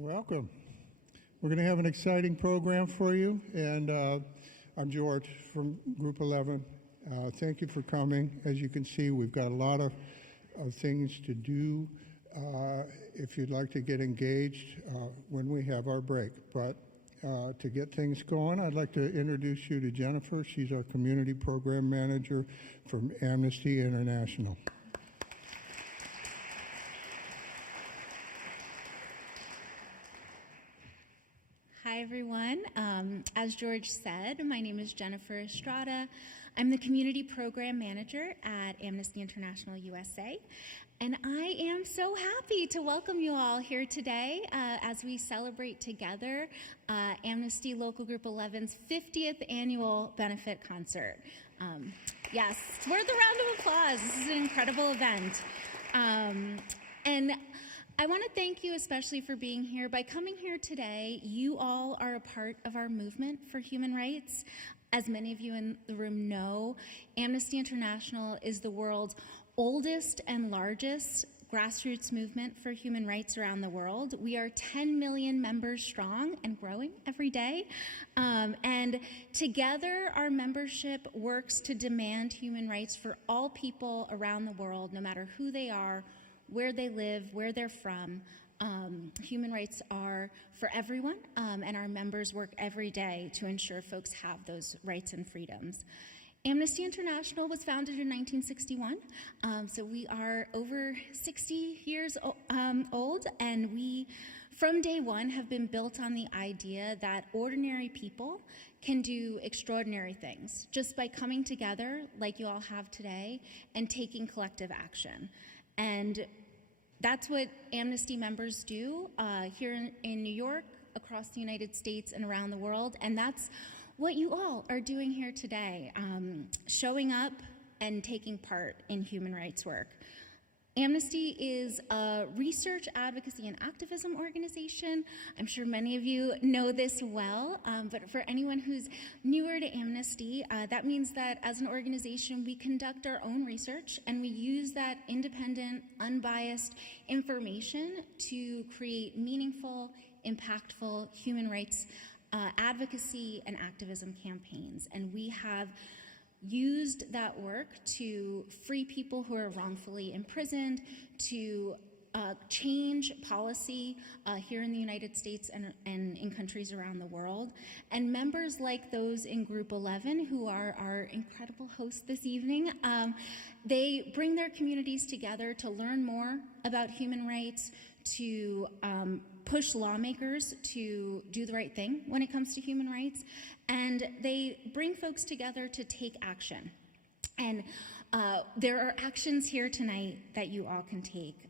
Welcome. We're going to have an exciting program for you, and I'm George from Group 11. Thank you for coming. As you can see, we've got a lot of things to do if you'd like to get engaged when we have our break. But to get things going, I'd like to introduce you to Jennifer. She's our Community Program Manager from Amnesty International. Hi, everyone. As George said, my name is Jennifer Estrada. I'm the Community Program Manager at Amnesty International USA, and I am so happy to welcome you all here today as we celebrate together Amnesty Local Group 11's 50th Annual Benefit Concert. Yes, it's worth a round of applause. This is an incredible event. And I want to thank you especially for being here. By coming here today, you all are a part of our movement for human rights. As many of you in the room know, Amnesty International is the world's oldest and largest grassroots movement for human rights around the world. We are 10 million members strong and growing every day. And together, our membership works to demand human rights for all people around the world, no matter who they are, where they live, where they're from. Human rights are for everyone, and our members work every day to ensure folks have those rights and freedoms. Amnesty International was founded in 1961, so we are over 60 years old, and we, from day one, have been built on the idea that ordinary people can do extraordinary things just by coming together, like you all have today, and taking collective action. And that's what Amnesty members do here in New York, across the United States, and around the world. And that's what you all are doing here today, showing up and taking part in human rights work. Amnesty is a research, advocacy, and activism organization. I'm sure many of you know this well, but for anyone who's newer to Amnesty, that means that as an organization, we conduct our own research, and we use that independent, unbiased information to create meaningful, impactful human rights advocacy and activism campaigns. And we have used that work to free people who are wrongfully imprisoned, to change policy here in the United States and in countries around the world. And members like those in Group 11, who are our incredible hosts this evening, they bring their communities together to learn more about human rights, to push lawmakers to do the right thing when it comes to human rights, and they bring folks together to take action. And there are actions here tonight that you all can take.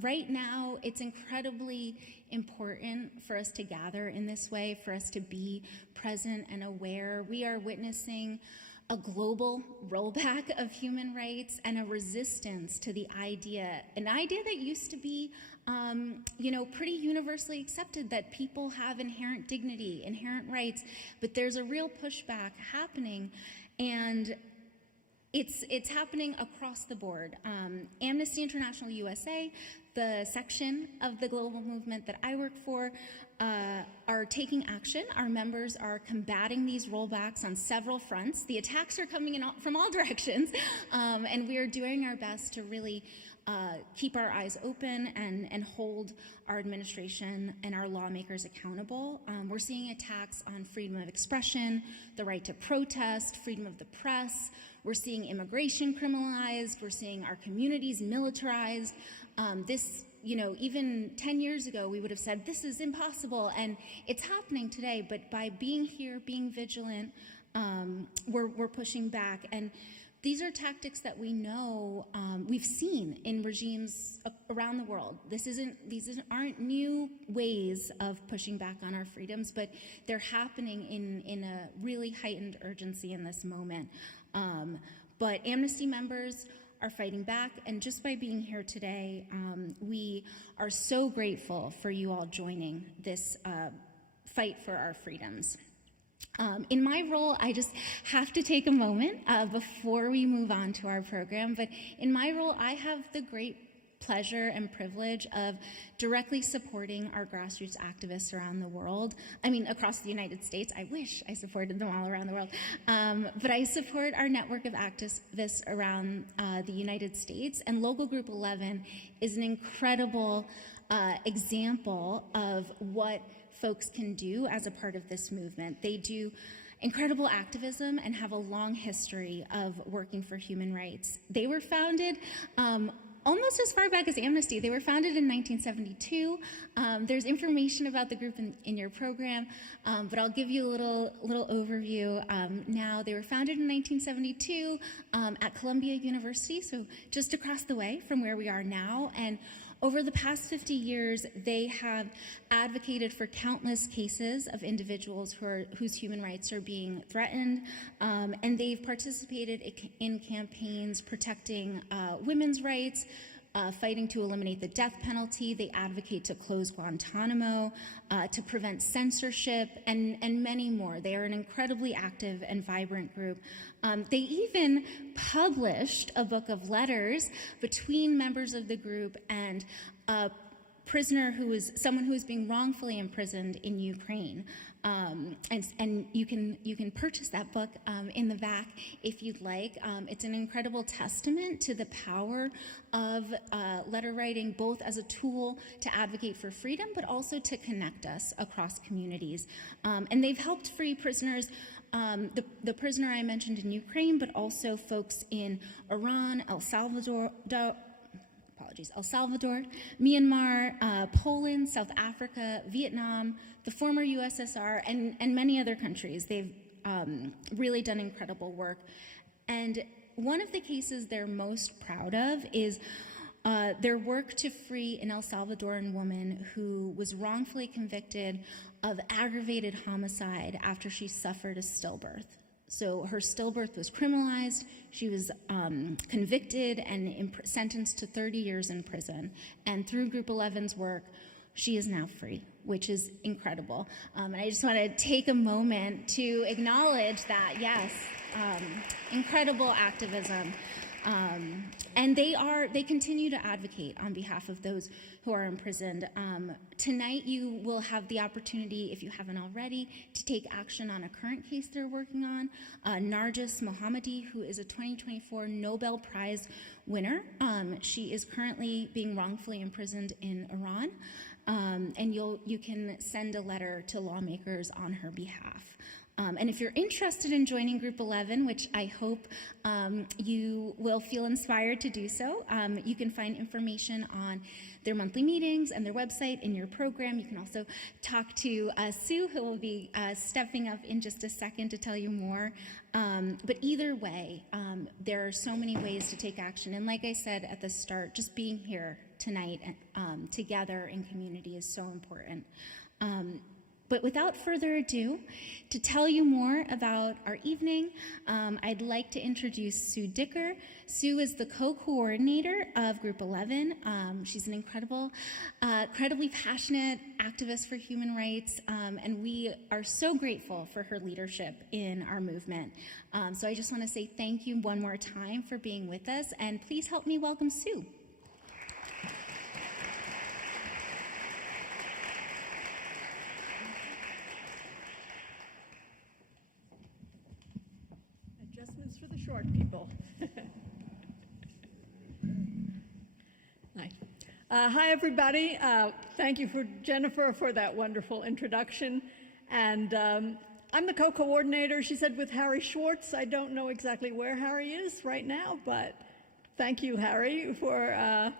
Right now, it's incredibly important for us to gather in this way, for us to be present and aware. We are witnessing a global rollback of human rights and a resistance to an idea that used to be pretty universally accepted, that people have inherent dignity, inherent rights, but there's a real pushback happening, and it's happening across the board. Amnesty International USA, the section of the global movement that I work for, are taking action. Our members are combating these rollbacks on several fronts. The attacks are coming in from all directions, and we are doing our best to really keep our eyes open and hold our administration and our lawmakers accountable. We're seeing attacks on freedom of expression, the right to protest, freedom of the press. We're seeing immigration criminalized. We're seeing our communities militarized. Even 10 years ago, we would have said, this is impossible, and it's happening today. But by being here, being vigilant, we're pushing back. And these are tactics that we know we've seen in regimes around the world. These aren't new ways of pushing back on our freedoms, but they're happening in a really heightened urgency in this moment. But Amnesty members are fighting back, and just by being here today, we are so grateful for you all joining this fight for our freedoms. In my role, I just have to take a moment before we move on to our program, but in my role, I have the great pleasure and privilege of directly supporting our grassroots activists around the world. I mean, across the United States. I wish I supported them all around the world. But I support our network of activists around the United States. And Local Group 11 is an incredible example of what folks can do as a part of this movement. They do incredible activism and have a long history of working for human rights. They were founded almost as far back as Amnesty. They were founded in 1972. There's information about the group in your program, but I'll give you a little overview now. They were founded in 1972 at Columbia University, so just across the way from where we are now. And over the past 50 years, they have advocated for countless cases of individuals whose human rights are being threatened, and they've participated in campaigns protecting women's rights, fighting to eliminate the death penalty. They advocate to close Guantanamo, to prevent censorship, and many more. They are an incredibly active and vibrant group. They even published a book of letters between members of the group and a prisoner someone who was being wrongfully imprisoned in Ukraine. And you can purchase that book in the back if you'd like. It's an incredible testament to the power of letter writing, both as a tool to advocate for freedom, but also to connect us across communities. And they've helped free prisoners, the prisoner I mentioned in Ukraine, but also folks in Iran, El Salvador, Myanmar, Poland, South Africa, Vietnam, the former USSR, and many other countries. They've really done incredible work. And one of the cases they're most proud of is their work to free an El Salvadoran woman who was wrongfully convicted of aggravated homicide after she suffered a stillbirth. So her stillbirth was criminalized. She was convicted and sentenced to 30 years in prison. And through Group 11's work, she is now free, which is incredible. And I just want to take a moment to acknowledge that, yes, incredible activism. And they continue to advocate on behalf of those who are imprisoned. Tonight you will have the opportunity, if you haven't already, to take action on a current case they're working on. Narges Mohammadi, who is a 2024 Nobel Prize winner. She is currently being wrongfully imprisoned in Iran. And you can send a letter to lawmakers on her behalf. And if you're interested in joining Group 11, which I hope you will feel inspired to do so, you can find information on their monthly meetings and their website in your program. You can also talk to Sue, who will be stepping up in just a second to tell you more. But either way, there are so many ways to take action. And like I said at the start, just being here tonight together in community is so important. But without further ado, to tell you more about our evening, I'd like to introduce Sue Dicker. Sue is the co-coordinator of Group 11. She's an incredibly passionate activist for human rights, and we are so grateful for her leadership in our movement. So I just want to say thank you one more time for being with us, and please help me welcome Sue. For the short people. Hi. Hi, everybody. Thank you, Jennifer, for that wonderful introduction. And I'm the co-coordinator, she said, with Harry Schwartz. I don't know exactly where Harry is right now, but thank you, Harry, for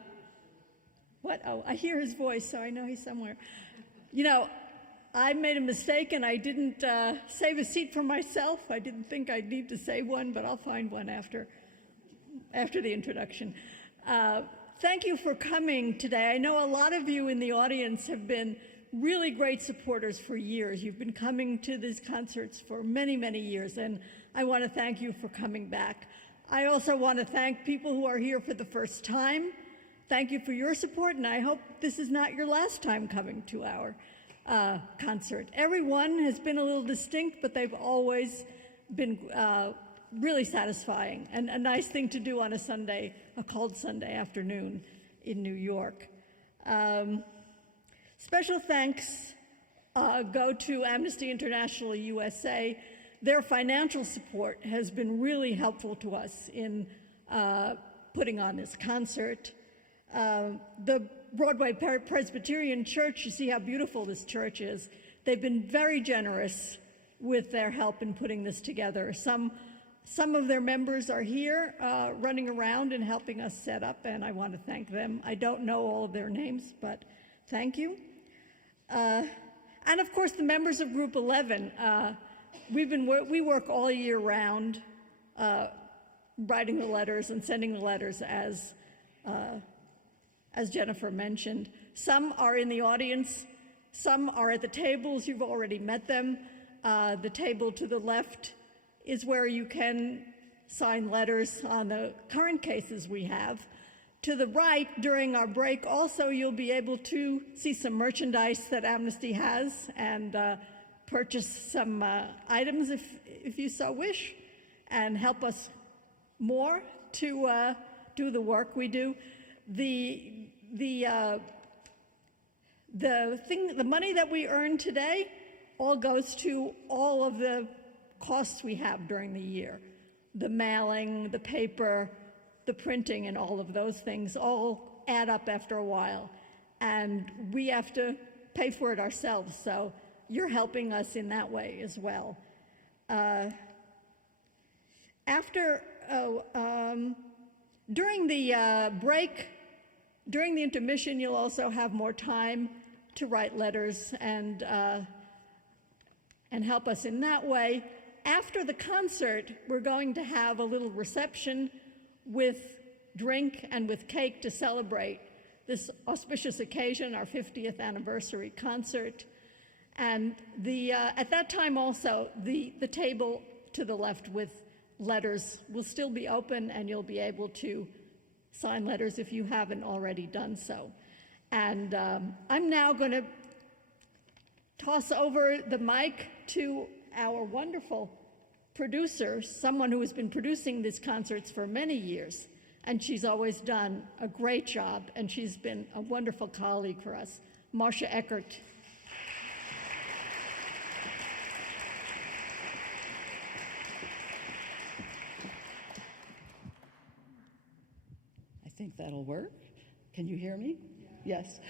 what? Oh, I hear his voice, so I know he's somewhere. You know, I made a mistake and I didn't save a seat for myself. I didn't think I'd need to save one, but I'll find one after the introduction. Thank you for coming today. I know a lot of you in the audience have been really great supporters for years. You've been coming to these concerts for many, many years, and I want to thank you for coming back. I also want to thank people who are here for the first time. Thank you for your support, and I hope this is not your last time coming to our concert. Everyone has been a little distinct, but they've always been really satisfying and a nice thing to do on a Sunday, a cold Sunday afternoon in New York. Special thanks go to Amnesty International USA. Their financial support has been really helpful to us in putting on this concert. The Broadway Presbyterian Church, you see how beautiful this church is. They've been very generous with their help in putting this together. Some of their members are here running around and helping us set up, and I want to thank them. I don't know all of their names, but thank you. And of course, the members of Group 11. We work all year round writing the letters and sending the letters, as Jennifer mentioned. Some are in the audience, some are at the tables. You've already met them. The table to the left is where you can sign letters on the current cases we have. To the right, during our break, also you'll be able to see some merchandise that Amnesty has and purchase some items if you so wish, and help us more to do the work we do. The money that we earn today all goes to all of the costs we have during the year. The mailing, the paper, the printing, and all of those things all add up after a while. And we have to pay for it ourselves, so you're helping us in that way as well. During the break, during the intermission, you'll also have more time to write letters and help us in that way. After the concert, we're going to have a little reception with drink and with cake to celebrate this auspicious occasion, our 50th anniversary concert. And at that time also, the table to the left with letters will still be open, and you'll be able to sign letters if you haven't already done so. And I'm now going to toss over the mic to our wonderful producer, someone who has been producing these concerts for many years, and she's always done a great job, and she's been a wonderful colleague for us, Marcia Eckert. I think that'll work. Can you hear me? Yes.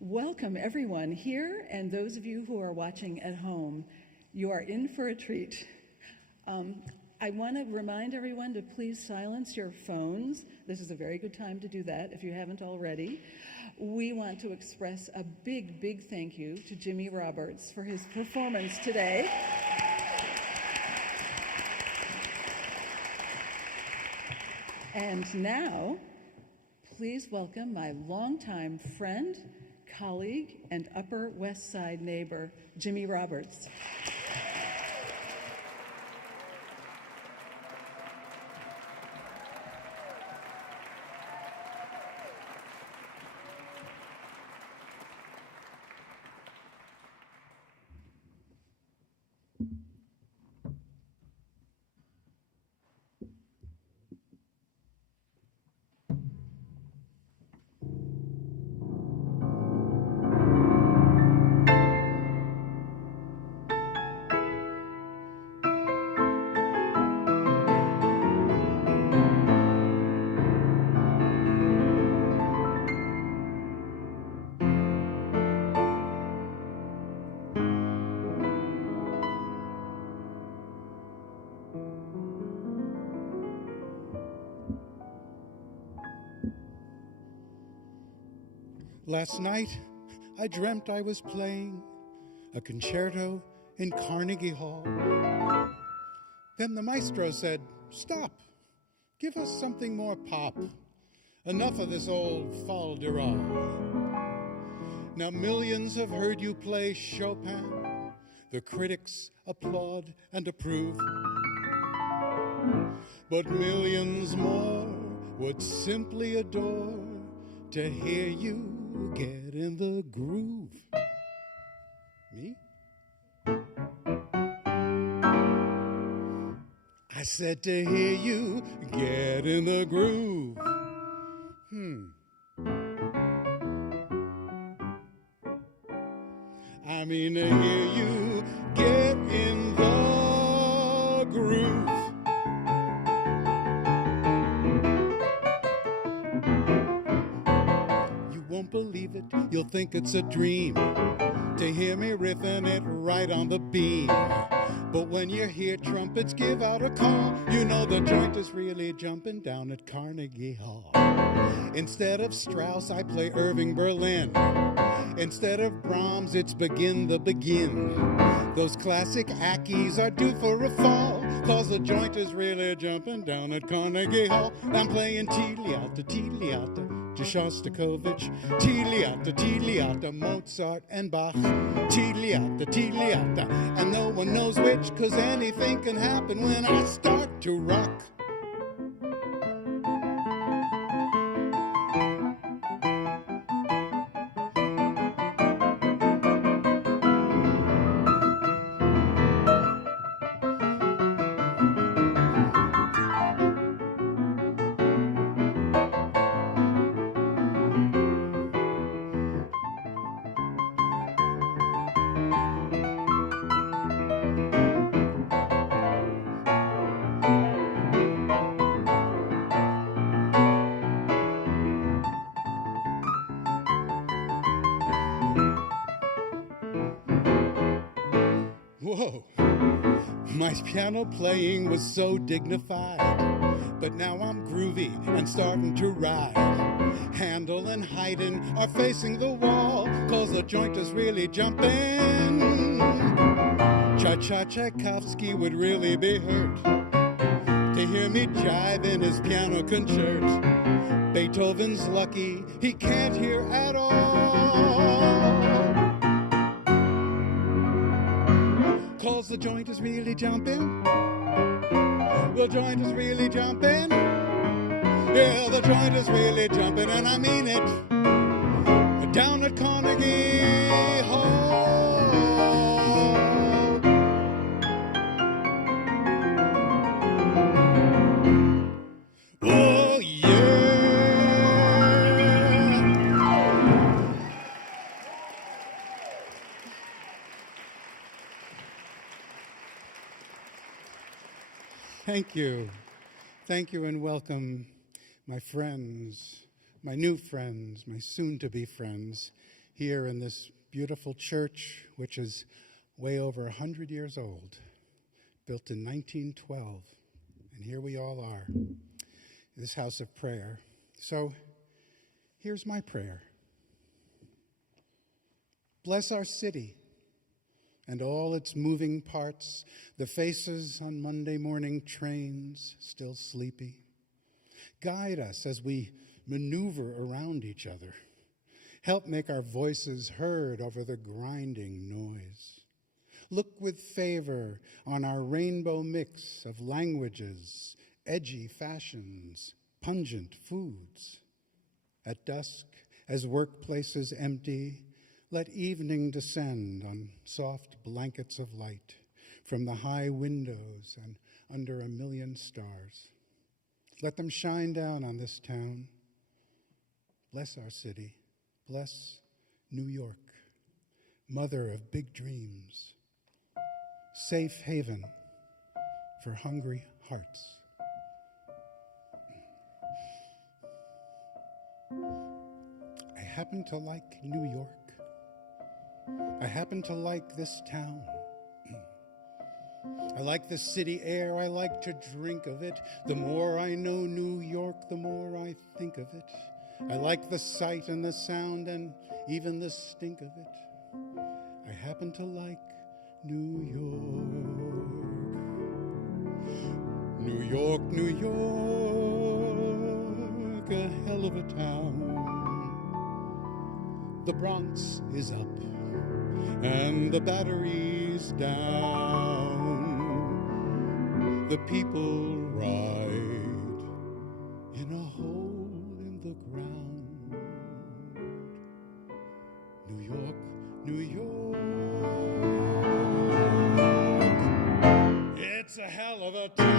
Welcome everyone here, and those of you who are watching at home. You are in for a treat. I want to remind everyone to please silence your phones. This is a very good time to do that if you haven't already. We want to express a big, big thank you to Jimmy Roberts for his performance today. And now, please welcome my longtime friend, colleague, and Upper West Side neighbor, Jimmy Roberts. Last night, I dreamt I was playing a concerto in Carnegie Hall. Then the maestro said, "Stop, give us something more pop. Enough of this old fol de rol. Now millions have heard you play Chopin. The critics applaud and approve. But millions more would simply adore to hear you get in the groove." Me? I said to hear you get in the groove. I mean to hear you get in the groove. You won't believe it, you'll think it's a dream to hear me riffing it right on the beam. But when you hear trumpets give out a call, you know the joint is really jumping down at Carnegie Hall. Instead of Strauss, I play Irving Berlin. Instead of Brahms, it's Begin the Begin. Those classic ackies are due for a fall, 'cause the joint is really jumping down at Carnegie Hall. I'm playing Tiliata, Tiliata, to Shostakovich, Tiliata, Tiliata, Mozart and Bach, Tiliata, Tiliata, and no one knows which, 'cause anything can happen when I start to rock. Whoa, my piano playing was so dignified, but now I'm groovy and starting to ride. Handel and Haydn are facing the wall, 'cause the joint is really jumping. Tchaikovsky would really be hurt to hear me jive in his piano concert. Beethoven's lucky he can't hear at all, 'cause the joint is really jumping. The joint is really jumping. Yeah, the joint is really jumping, and I mean it. Down at Carnegie Hall. Oh, yeah. Thank you. Thank you and welcome, my friends, my new friends, my soon-to-be friends, here in this beautiful church, which is way over 100 years old, built in 1912. And here we all are, this house of prayer. So here's my prayer. Bless our city and all its moving parts, the faces on Monday morning trains still sleepy. Guide us as we maneuver around each other. Help make our voices heard over the grinding noise. Look with favor on our rainbow mix of languages, edgy fashions, pungent foods. At dusk, as workplaces empty, let evening descend on soft blankets of light from the high windows and under a million stars. Let them shine down on this town. Bless our city. Bless New York, mother of big dreams, safe haven for hungry hearts. I happen to like New York. I happen to like this town. I like the city air, I like to drink of it. The more I know New York, the more I think of it. I like the sight and the sound and even the stink of it. I happen to like New York. New York, New York, a hell of a town. The Bronx is up and the Battery's down. The people ride in a hole in the ground. New York, New York, it's a hell of a town.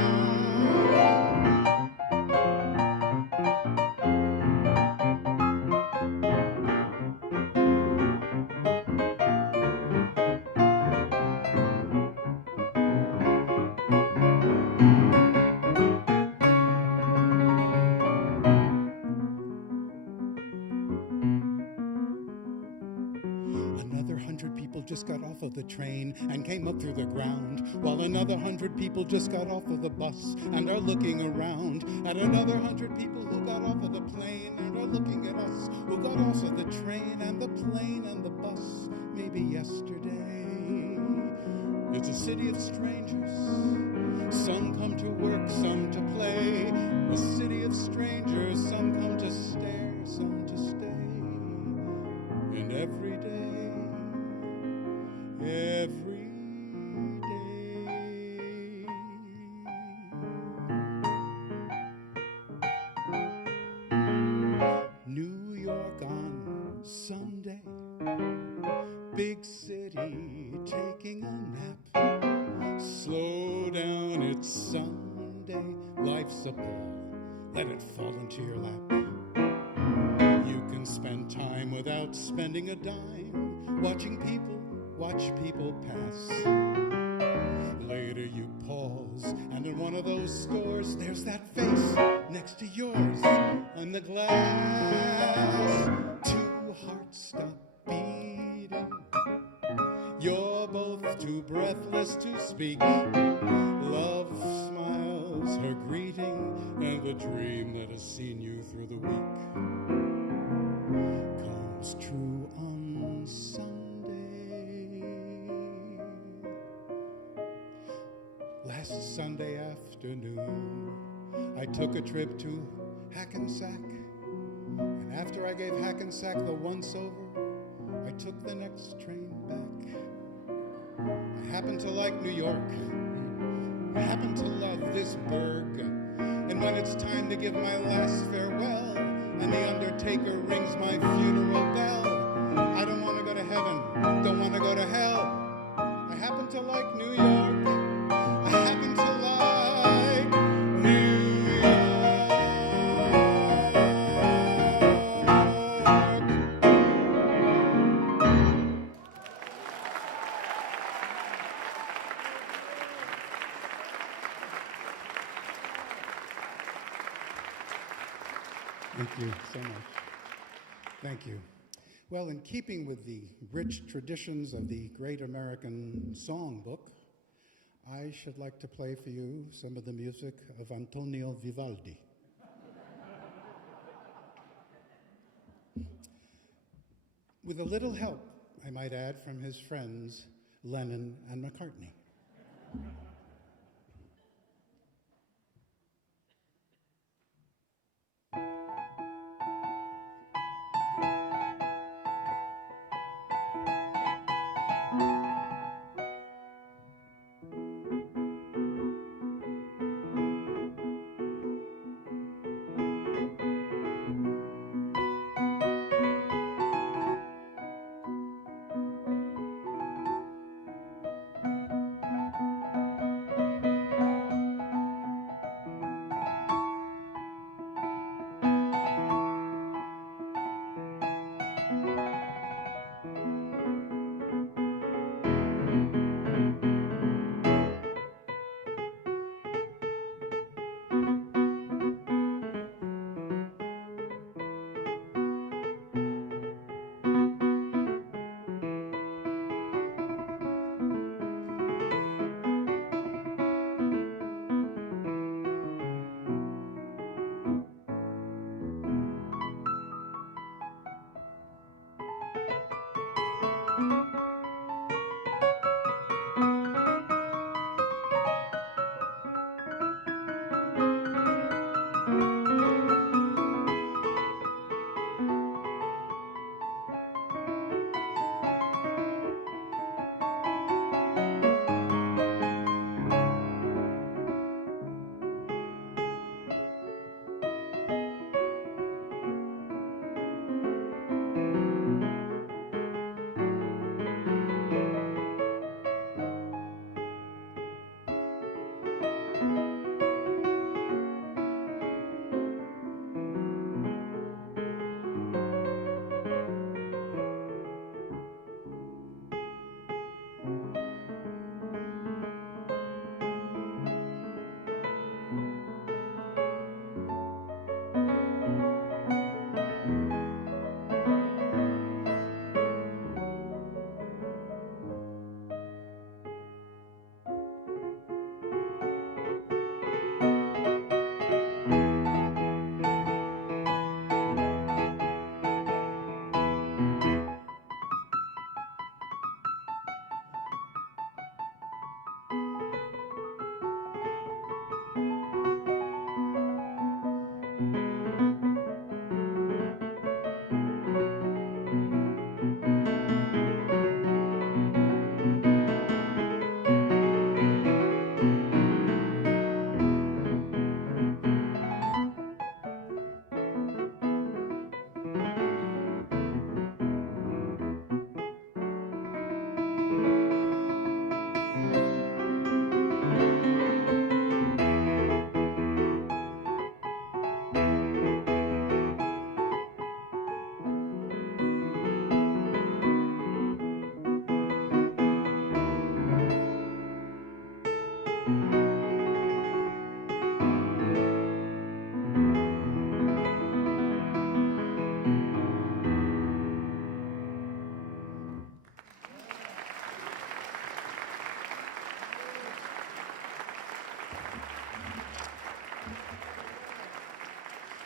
just got off of the train and came up through the ground, while another 100 people just got off of the bus and are looking around at another 100 people who got off of the plane and are looking at us, who got off of the train and the plane and the bus maybe yesterday. It's a city of strangers. Some come to work, some to play. A city of strangers. Some come to stare, some to stay. And every day, every day. New York on Sunday. Big city taking a nap. Slow down, it's Sunday. Life's a ball, let it fall into your lap. You can spend time without spending a dime, watching people, watch people pass. Later you pause, and in one of those stores, there's that face next to yours on the glass. Two hearts stop beating. You're both too breathless to speak. Love smiles her greeting, and the dream that has seen you through the week comes true on Sunday. Last Sunday afternoon, I took a trip to Hackensack, and after I gave Hackensack the once-over, I took the next train back. I happen to like New York. I happen to love this burg. And when it's time to give my last farewell, and the undertaker rings my funeral bell, I don't want to go to heaven, don't want to go to hell. I happen to like New York. I happen to like New York. Thank you so much. Thank you. Well, in keeping with the rich traditions of the great American songbook, I should like to play for you some of the music of Antonio Vivaldi. With a little help, I might add, from his friends Lennon and McCartney.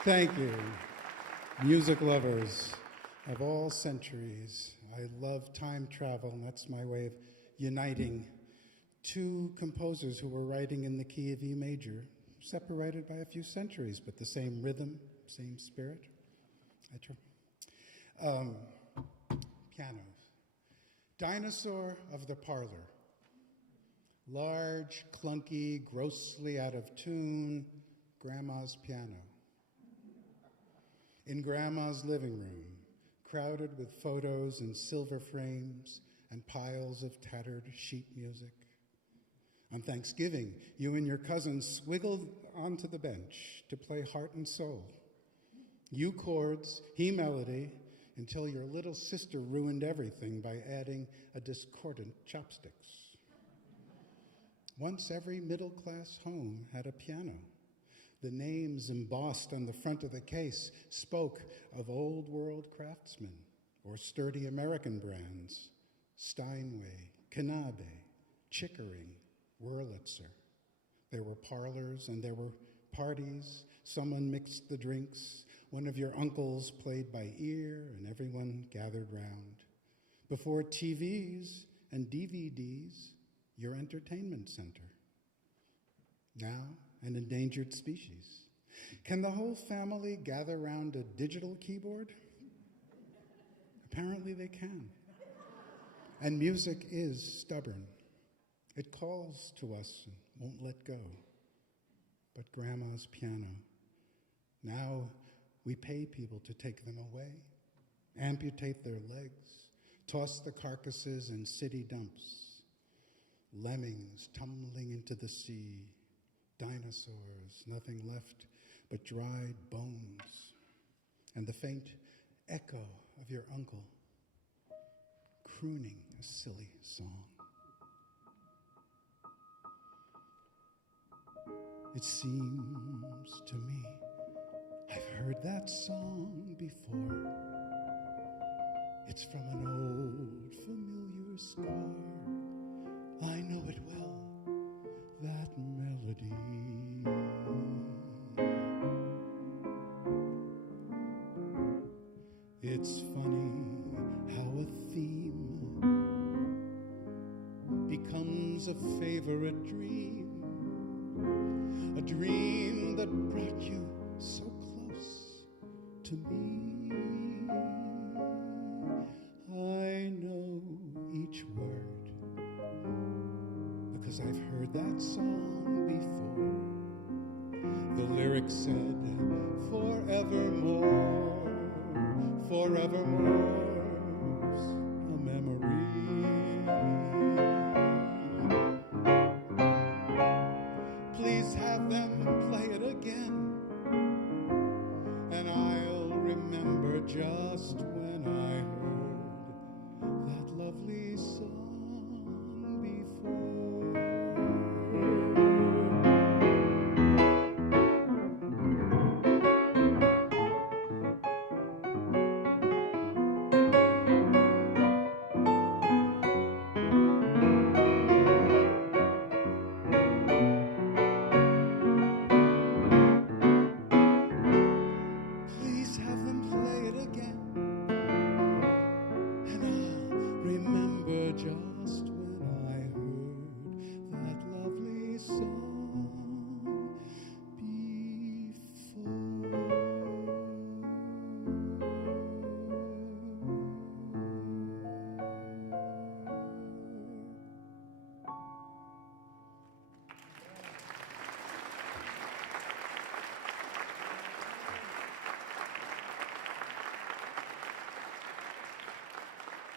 Thank you. Music lovers of all centuries. I love time travel, and that's my way of uniting two composers who were writing in the key of E major, separated by a few centuries, but the same rhythm, same spirit. Pianos. Dinosaur of the parlor. Large, clunky, grossly out of tune, Grandma's piano. In Grandma's living room, crowded with photos and silver frames and piles of tattered sheet music. On Thanksgiving, you and your cousins swiggled onto the bench to play heart and soul. You chords, he melody, until your little sister ruined everything by adding a discordant chopsticks. Once every middle-class home had a piano. The names embossed on the front of the case spoke of old-world craftsmen or sturdy American brands, Steinway, Knabe, Chickering, Wurlitzer. There were parlors and there were parties. Someone mixed the drinks. One of your uncles played by ear and everyone gathered round. Before TVs and DVDs, your entertainment center. Now, an endangered species. Can the whole family gather around a digital keyboard? Apparently they can. And music is stubborn. It calls to us and won't let go. But Grandma's piano. Now we pay people to take them away, amputate their legs, toss the carcasses in city dumps. Lemmings tumbling into the sea, dinosaurs, nothing left but dried bones, and the faint echo of your uncle crooning a silly song. It seems to me I've heard that song before. It's from an old familiar score. I know it well, that melody. It's funny how a theme becomes a favorite dream, a dream that brought you so close to me. I know each word, because I've heard that song before. The lyrics said, forevermore, forevermore's a memory. Please have them play it again, and I'll remember just when I heard that lovely song before. Please have them play it again, and I'll remember just when I heard that lovely song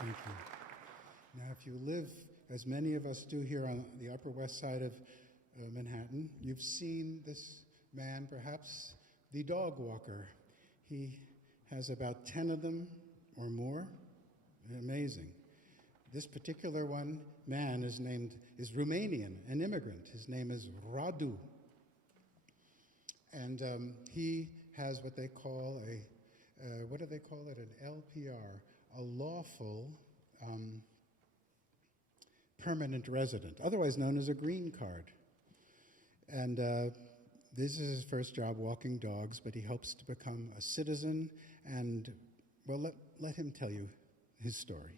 Thank you. Now, if you live, as many of us do here on the Upper West Side of Manhattan, you've seen this man, perhaps the dog walker. He has about 10 of them or more. Amazing. This particular man is Romanian, an immigrant. His name is Radu. And he has what they call what do they call it? An LPR, a lawful permanent resident, otherwise known as a green card. And This is his first job walking dogs, but he hopes to become a citizen, and, well, let him tell you his story.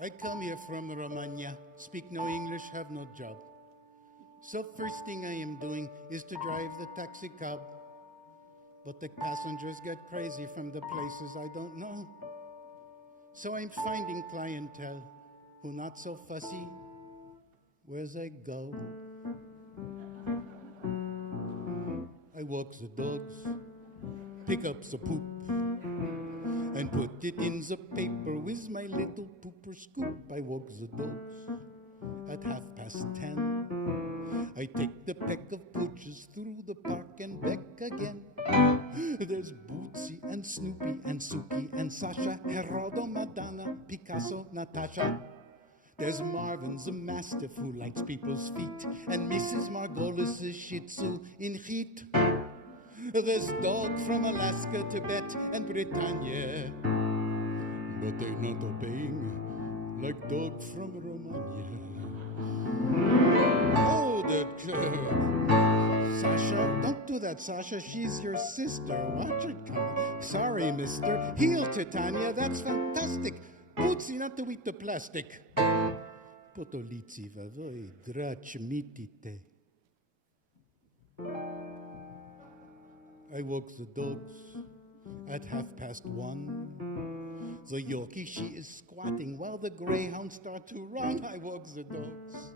I come here from Romania, speak no English, have no job. So first thing I am doing is to drive the taxi cab. But the passengers get crazy from the places I don't know. So I'm finding clientele who not so fussy where they go. I walk the dogs, pick up the poop, and put it in the paper with my little pooper scoop. I walk the dogs at 10:30. I take the peck of pooches through the park and back again. There's Bootsy and Snoopy and Suki and Sasha, Geraldo, Madonna, Picasso, Natasha. There's Marvin the Mastiff who likes people's feet, and Mrs. Margolis' Shih Tzu in heat. There's Dog from Alaska, Tibet, and Britannia, but they're not obeying like Dog from Romania. Oh, that Sasha, don't do that, Sasha. She's your sister. Watch it come. Sorry, mister. Heel, Titania. That's fantastic. Bootsy, not to eat the plastic. Potolici vavoi drac mitite. I walk the dogs at 1:30. The Yorkie, she is squatting while the greyhounds start to run. I walk the dogs.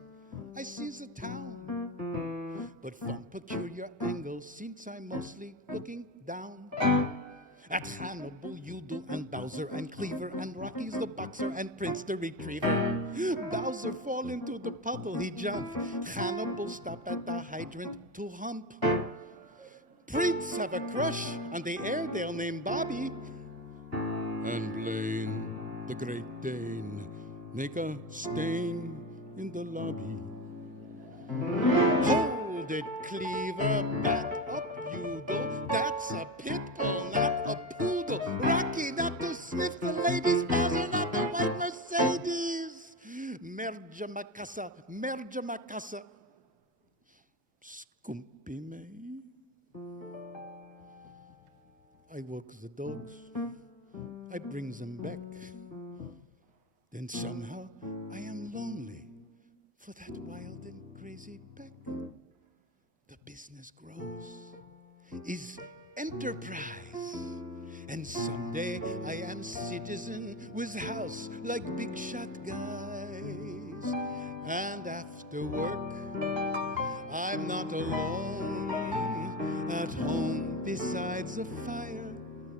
I see the town, but from peculiar angles, since I'm mostly looking down. At Hannibal, Udall, and Bowser, and Cleaver, and Rocky's the boxer, and Prince the retriever. Bowser fall into the puddle, he jump. Hannibal stop at the hydrant to hump. Prince have a crush on the Airedale named Bobby. And Blaine, the Great Dane, make a stain in the lobby. Hold it, Cleaver, back up, Udall. That's a pit bull, not a poodle. Rocky, not to sniff the ladies' Bowser, not the white Mercedes. Merge Macassa, Scumpy me. I walk the dogs, I bring them back. Then somehow I am lonely for that wild and crazy pack. The business grows, is enterprise, and someday I am citizen with house like big shot guys. And after work, I'm not alone. At home, besides the fire,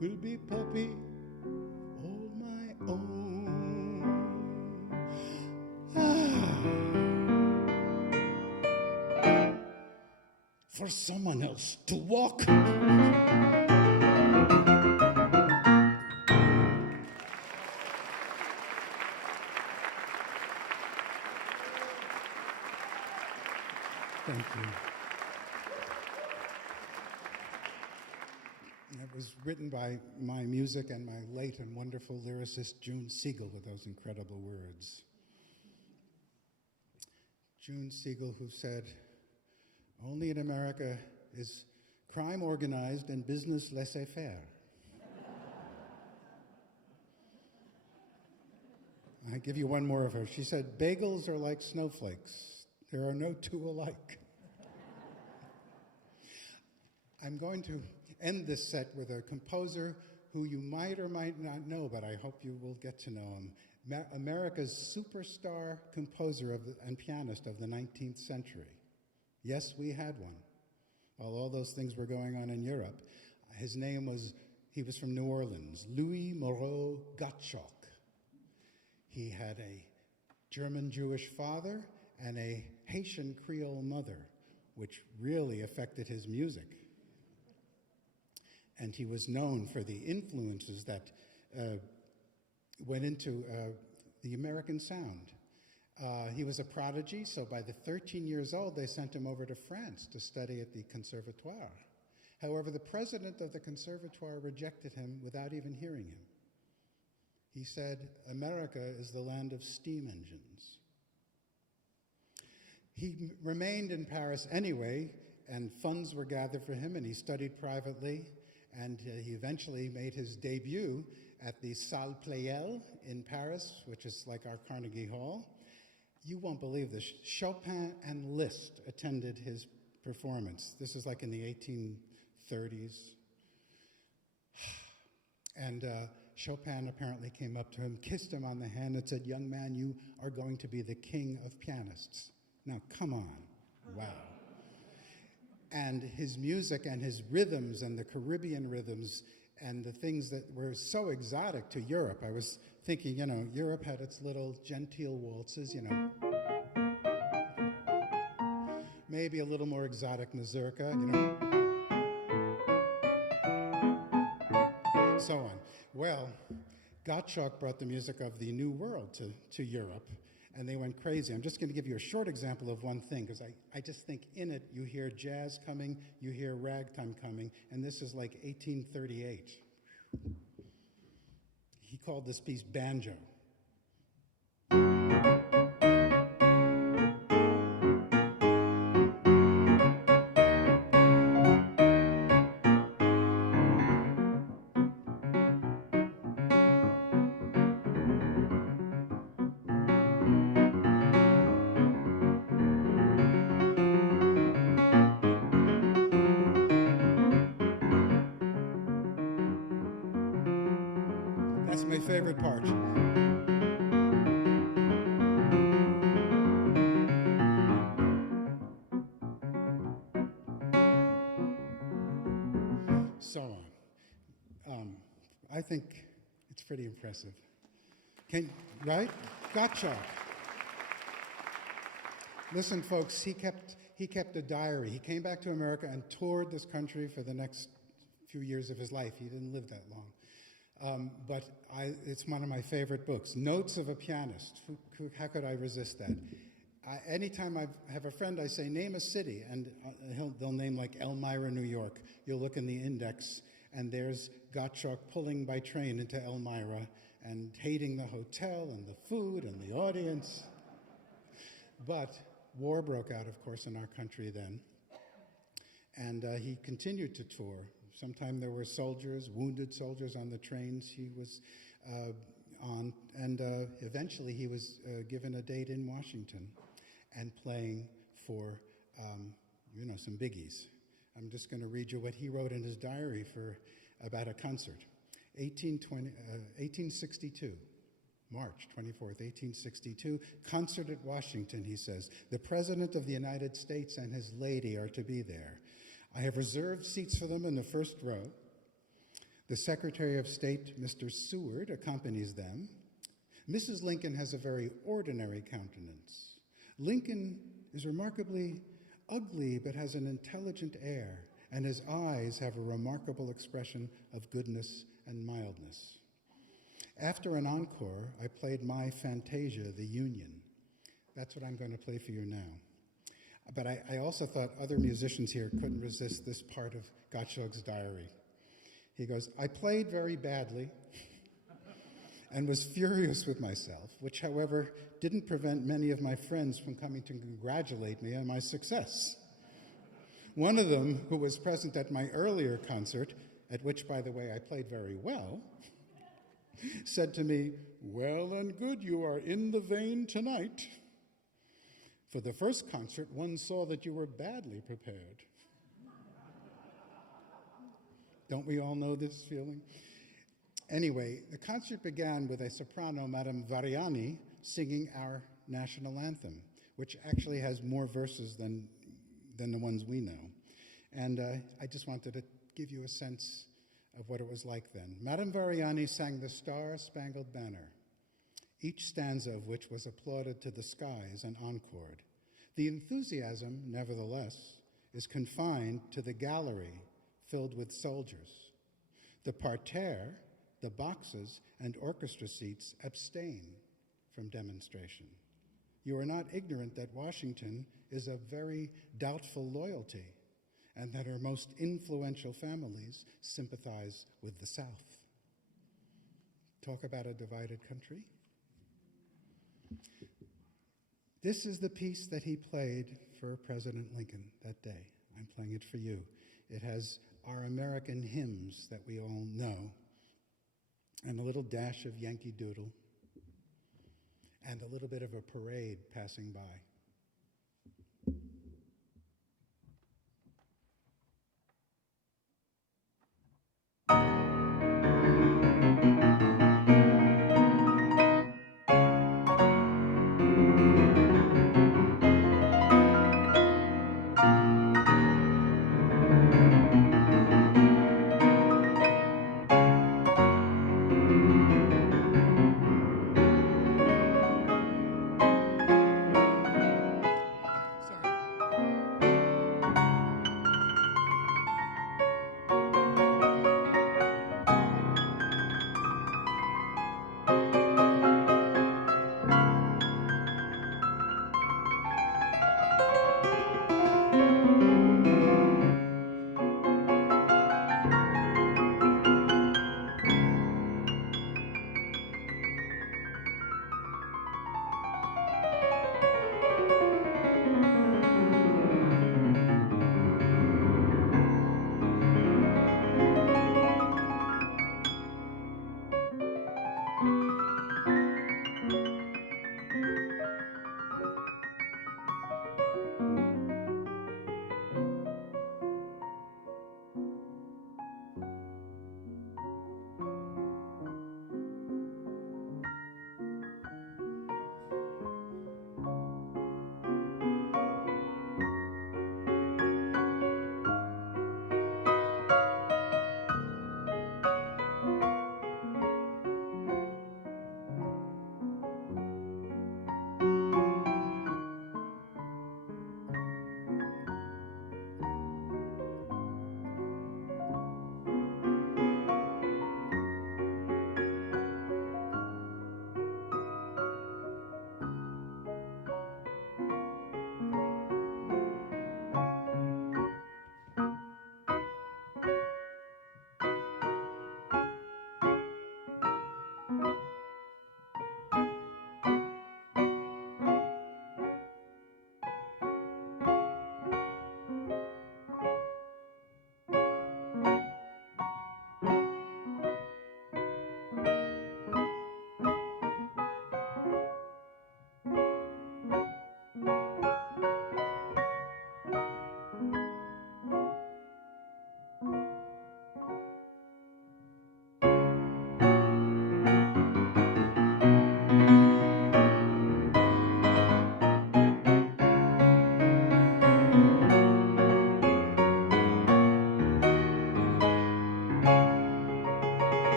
will be puppy all my own. For someone else to walk. Thank you. It was written by my music and my late and wonderful lyricist June Siegel with those incredible words. June Siegel, who said, "Only in America is crime organized and business laissez-faire." I give you one more of her. She said, "Bagels are like snowflakes. There are no two alike." I'm going to end this set with a composer who you might or might not know, but I hope you will get to know him. America's superstar composer and pianist of the 19th century. Yes, we had one, while all those things were going on in Europe. He was from New Orleans, Louis Moreau Gottschalk. He had a German Jewish father and a Haitian Creole mother, which really affected his music. And he was known for the influences that went into the American sound. He was a prodigy, so by the 13 years old, they sent him over to France to study at the Conservatoire. However, the president of the Conservatoire rejected him without even hearing him. He said, America is the land of steam engines. He remained in Paris anyway, and funds were gathered for him, and he studied privately, and he eventually made his debut at the Salle Pleyel in Paris, which is like our Carnegie Hall. You won't believe this. Chopin and Liszt attended his performance. This is like in the 1830s. And Chopin apparently came up to him, kissed him on the hand, and said, "Young man, you are going to be the king of pianists." Now, come on. Wow. And his music and his rhythms and the Caribbean rhythms and the things that were so exotic to Europe. I was thinking, Europe had its little genteel waltzes, maybe a little more exotic mazurka, so on. Well, Gottschalk brought the music of the New World to Europe, and they went crazy. I'm just going to give you a short example of one thing, because I just think in it you hear jazz coming, you hear ragtime coming, and this is like 1838. He called this piece Banjo. That's my favorite part. So on. I think it's pretty impressive. Right? Gottschalk. Listen, folks, he kept a diary. He came back to America and toured this country for the next few years of his life. He didn't live that long. But it's one of my favorite books, Notes of a Pianist. How could I resist that? Anytime I have a friend, I say, name a city, and they'll name like Elmira, New York. You'll look in the index, and there's Gottschalk pulling by train into Elmira and hating the hotel and the food and the audience. But war broke out, of course, in our country then, and he continued to tour. Sometimes there were soldiers, wounded soldiers on the trains he was on, and eventually he was given a date in Washington and playing for, some biggies. I'm just going to read you what he wrote in his diary about a concert. 1862, March 24th, 1862, concert at Washington, he says. The President of the United States and his lady are to be there. I have reserved seats for them in the first row. The Secretary of State, Mr. Seward, accompanies them. Mrs. Lincoln has a very ordinary countenance. Lincoln is remarkably ugly, but has an intelligent air, and his eyes have a remarkable expression of goodness and mildness. After an encore, I played my Fantasia, the Union. That's what I'm going to play for you now. But I also thought other musicians here couldn't resist this part of Gottschalk's diary. He goes, I played very badly and was furious with myself, which, however, didn't prevent many of my friends from coming to congratulate me on my success. One of them, who was present at my earlier concert, at which, by the way, I played very well, said to me, well and good, you are in the vein tonight. For the first concert, one saw that you were badly prepared. Don't we all know this feeling? Anyway, the concert began with a soprano, Madame Variani, singing our national anthem, which actually has more verses than the ones we know. And I just wanted to give you a sense of what it was like then. Madame Variani sang the Star-Spangled Banner, each stanza of which was applauded to the skies and encored. The enthusiasm, nevertheless, is confined to the gallery filled with soldiers. The parterre, the boxes, and orchestra seats abstain from demonstration. You are not ignorant that Washington is of very doubtful loyalty, and that her most influential families sympathize with the South. Talk about a divided country. This is the piece that he played for President Lincoln that day. I'm playing it for you. It has our American hymns that we all know, and a little dash of Yankee Doodle, and a little bit of a parade passing by.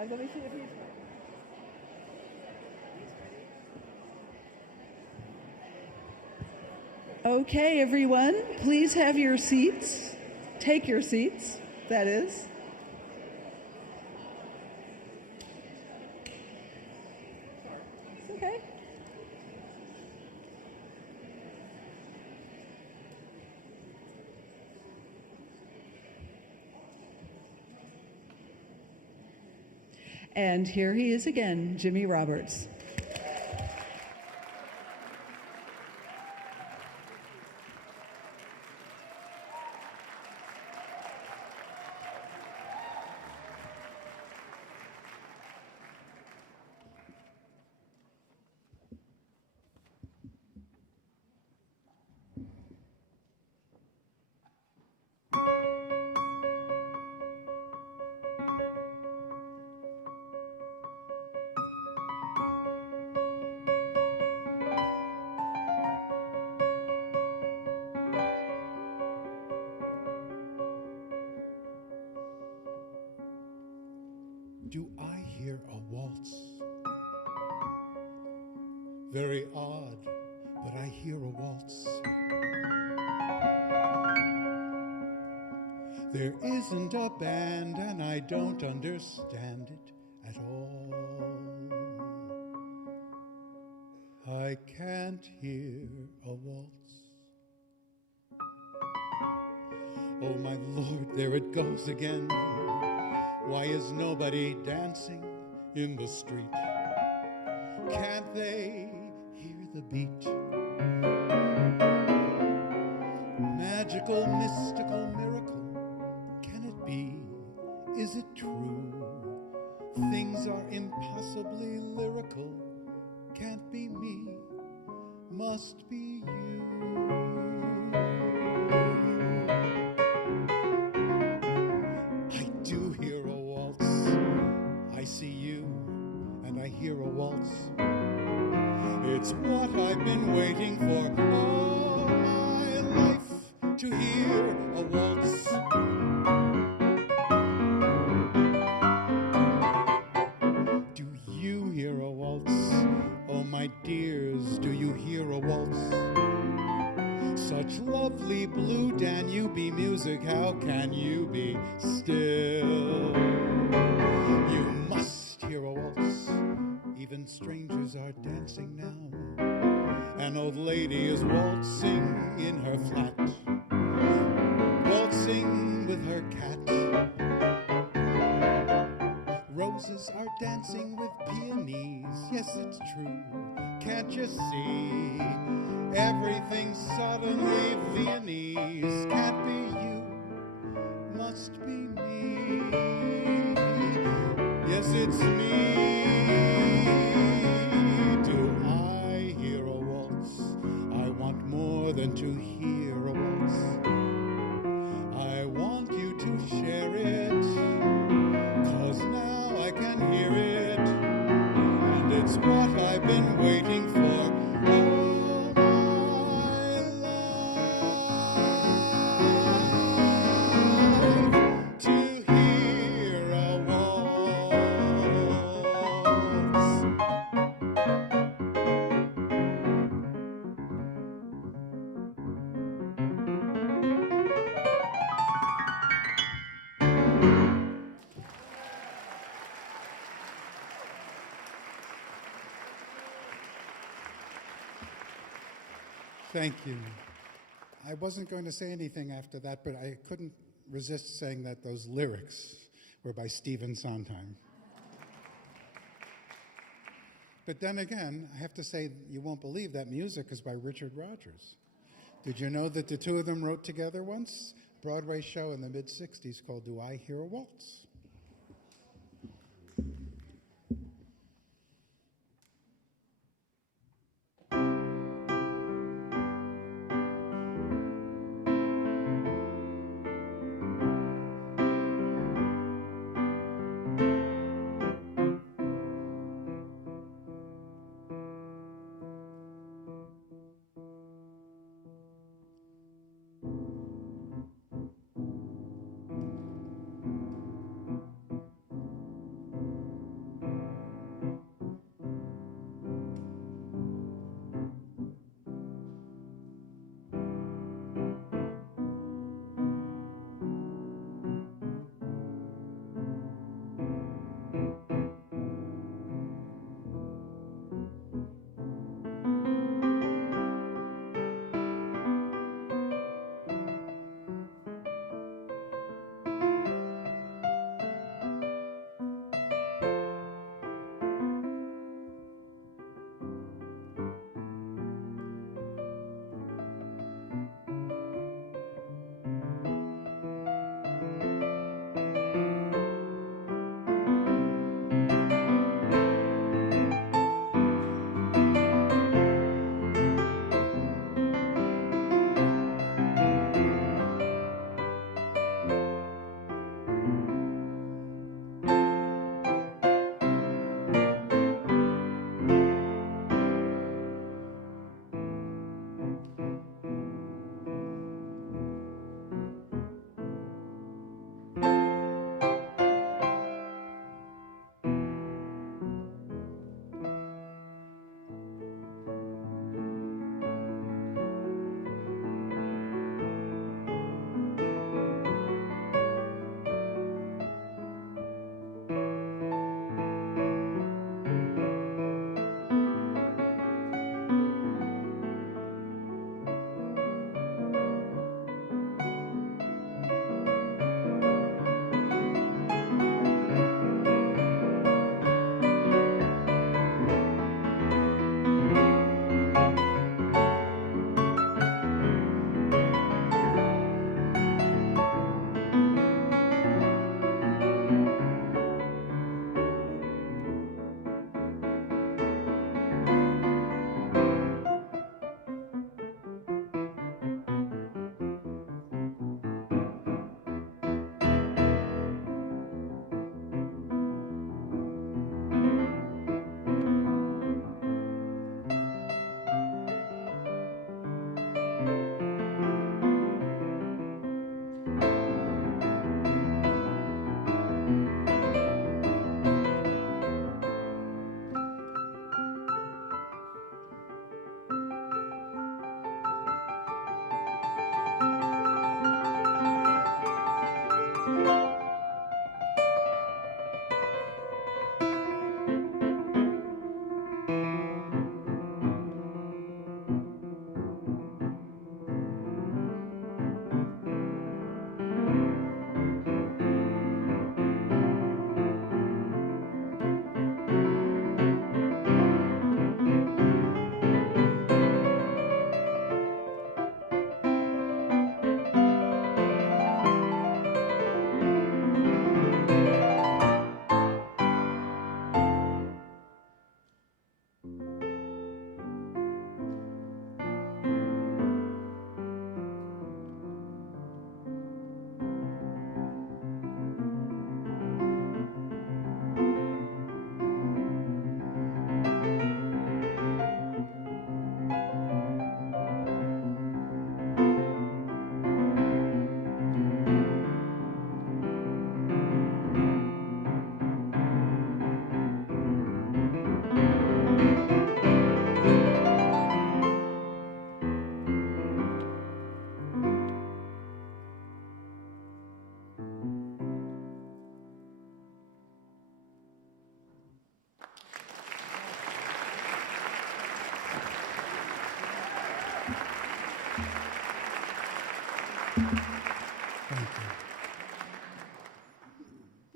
Let me see if he's ready. Okay, everyone, please have your seats. Take your seats, that is. It's okay. And here he is again, Jimmy Roberts. Do I hear a waltz? Very odd, but I hear a waltz. There isn't a band and I don't understand it at all. I can't hear a waltz. Oh my Lord, there it goes again. Why is nobody dancing in the street? Can't they hear the beat? Magical, mystical miracle, can it be? Is it true? Things are impossibly lyrical. Can't be me, must be you. I do hear a waltz. I see you and I hear a waltz. It's what I've been waiting for all my life, to hear a waltz. Do you hear a waltz? Oh my dears, do you hear a waltz? Such lovely blue Danube music, how can you be still? You must hear a waltz. Even strangers are dancing now. An old lady is waltzing in her flat, waltzing with her cat. Roses are dancing with peonies, yes, it's true. Can't you see? Everything suddenly Viennese. Can't be you, must be me. Yes, it's me. Do I hear a waltz? I want more than to hear a waltz. I want you to share it, 'cause now I can hear it, and it's what I've been waiting for all my life, to hear a waltz. Thank you. I wasn't going to say anything after that, but I couldn't resist saying that those lyrics were by Stephen Sondheim. But then again, I have to say, you won't believe that music is by Richard Rodgers. Did you know that the two of them wrote together once? A Broadway show in the mid-'60s called Do I Hear a Waltz?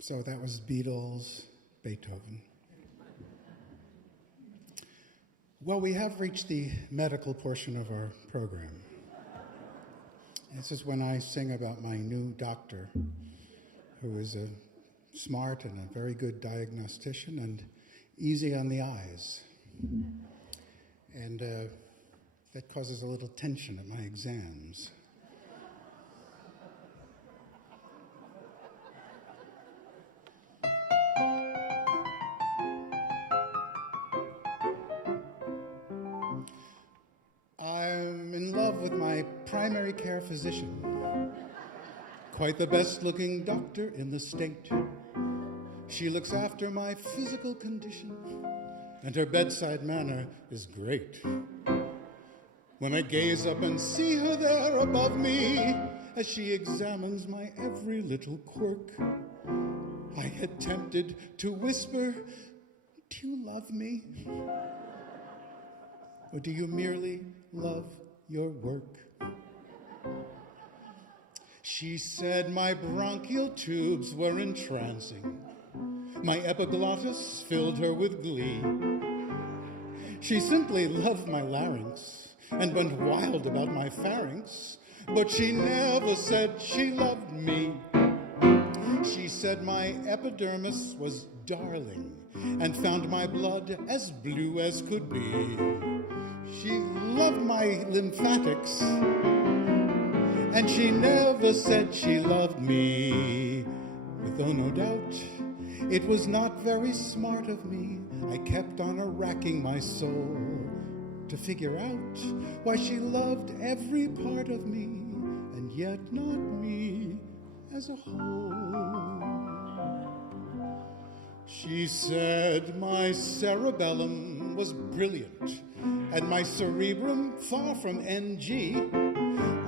So that was Beatles, Beethoven. Well, we have reached the medical portion of our program. This is when I sing about my new doctor, who is a smart and a very good diagnostician and easy on the eyes. And that causes a little tension at my exams. I'm in love with my primary care physician. Quite the best-looking doctor in the state. She looks after my physical condition, and her bedside manner is great. When I gaze up and see her there above me, as she examines my every little quirk, I get tempted to whisper, "Do you love me? Or do you merely love your work?" She said my bronchial tubes were entrancing. My epiglottis filled her with glee. She simply loved my larynx and went wild about my pharynx, but she never said she loved me. She said my epidermis was darling and found my blood as blue as could be. She loved my lymphatics, and she never said she loved me. Though no doubt it was not very smart of me, I kept on racking my soul to figure out why she loved every part of me, and yet not me as a whole. She said my cerebellum was brilliant, and my cerebrum far from NG.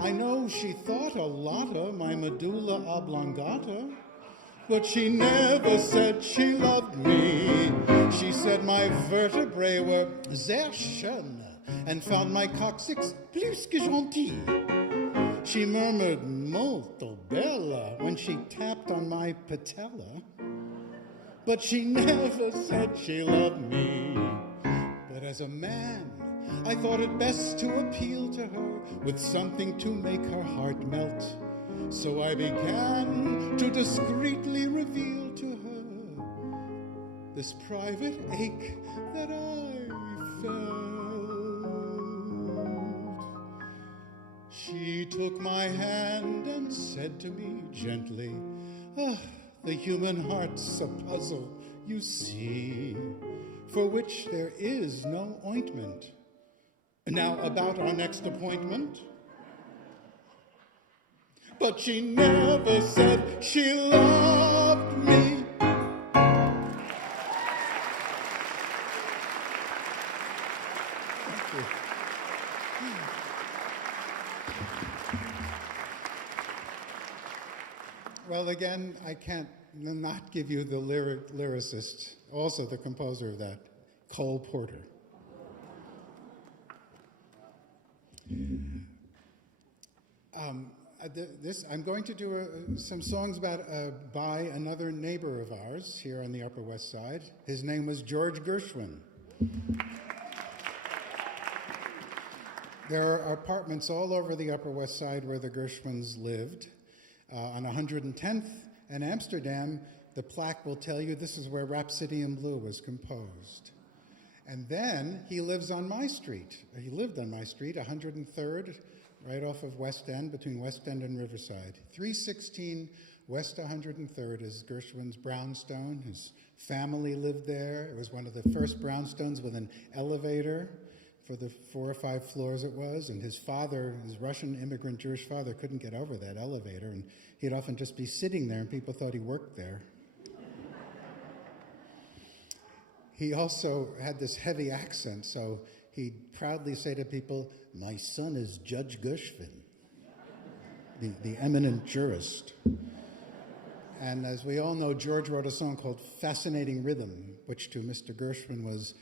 I know she thought a lot of my medulla oblongata, but she never said she loved me. She said my vertebrae were sehr schön, and found my coccyx plus que gentil. She murmured molto bella when she tapped on my patella, but she never said she loved me. But as a man, I thought it best to appeal to her with something to make her heart melt. So I began to discreetly reveal to her this private ache that I felt. She took my hand and said to me gently, "Ah, the human heart's a puzzle, you see, for which there is no ointment. Now about our next appointment." But she never said she loved me. Thank you. Well, again, I can't not give you the lyricist, also the composer of that, Cole Porter. I'm going to do some songs by another neighbor of ours here on the Upper West Side. His name was George Gershwin. There are apartments all over the Upper West Side where the Gershwins lived. On 110th and Amsterdam, the plaque will tell you this is where Rhapsody in Blue was composed. And then he lives on my street. He lived on my street, 103rd, right off of West End, between West End and Riverside. 316 West 103rd is Gershwin's brownstone. His family lived there. It was one of the first brownstones with an elevator for the 4 or 5 floors it was. And his father, his Russian immigrant Jewish father, couldn't get over that elevator. And he'd often just be sitting there and people thought he worked there. He also had this heavy accent, so he'd proudly say to people, "My son is Judge Gershwin, the eminent jurist." And as we all know, George wrote a song called Fascinating Rhythm, which to Mr. Gershwin was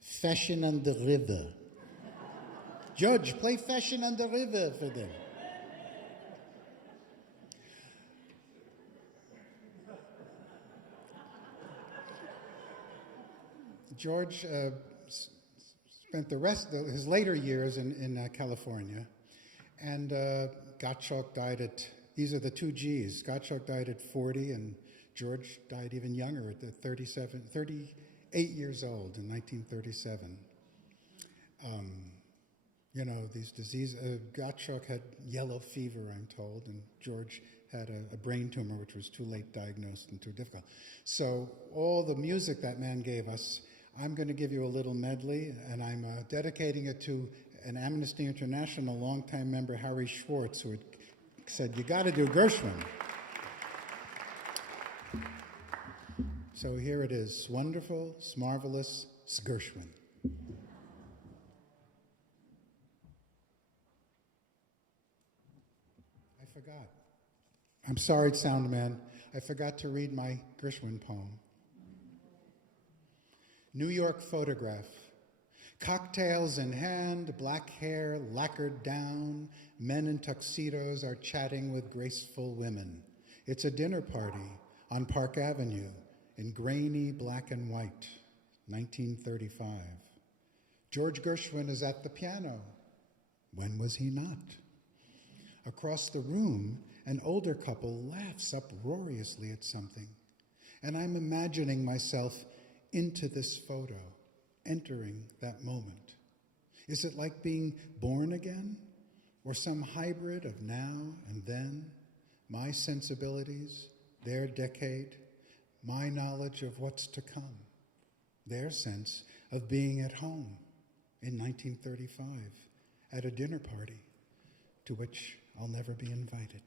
Fashion on the River. Judge, play Fashion on the River for them. George spent the rest of his later years in California, and Gottschalk died at, these are the two G's, Gottschalk died at 40, and George died even younger at 38 years old in 1937. You know, these diseases, Gottschalk had yellow fever, I'm told, and George had a brain tumor which was too late diagnosed and too difficult. So all the music that man gave us, I'm going to give you a little medley, and I'm dedicating it to an Amnesty International longtime member, Harry Schwartz, who had said, you got to do Gershwin. So here it is, wonderful, marvelous Gershwin. I forgot. I'm sorry, sound man. I forgot to read my Gershwin poem. New York photograph. Cocktails in hand, black hair lacquered down, men in tuxedos are chatting with graceful women. It's a dinner party on Park Avenue in grainy black and white, 1935. George Gershwin is at the piano. When was he not? Across the room, an older couple laughs uproariously at something, and I'm imagining myself into this photo, entering that moment. Is it like being born again, or some hybrid of now and then, my sensibilities, their decade, my knowledge of what's to come, their sense of being at home in 1935 at a dinner party to which I'll never be invited.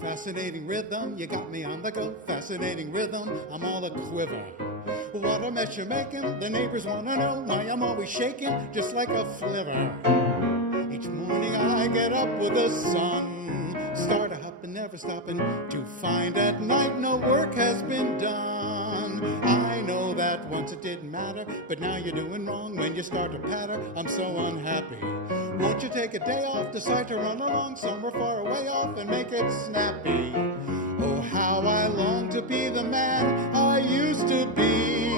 Fascinating rhythm, you got me on the go. Fascinating rhythm, I'm all a quiver. What a mess you're making, the neighbors want to know why I'm always shaking, just like a flivver. Each morning I get up with the sun, start a hopping, never stopping, to find at night no work has been done. I know that once it didn't matter, but now you're doing wrong when you start to patter. I'm so unhappy. Won't you take a day off, decide to run along somewhere far away off and make it snappy? Oh, how I long to be the man I used to be.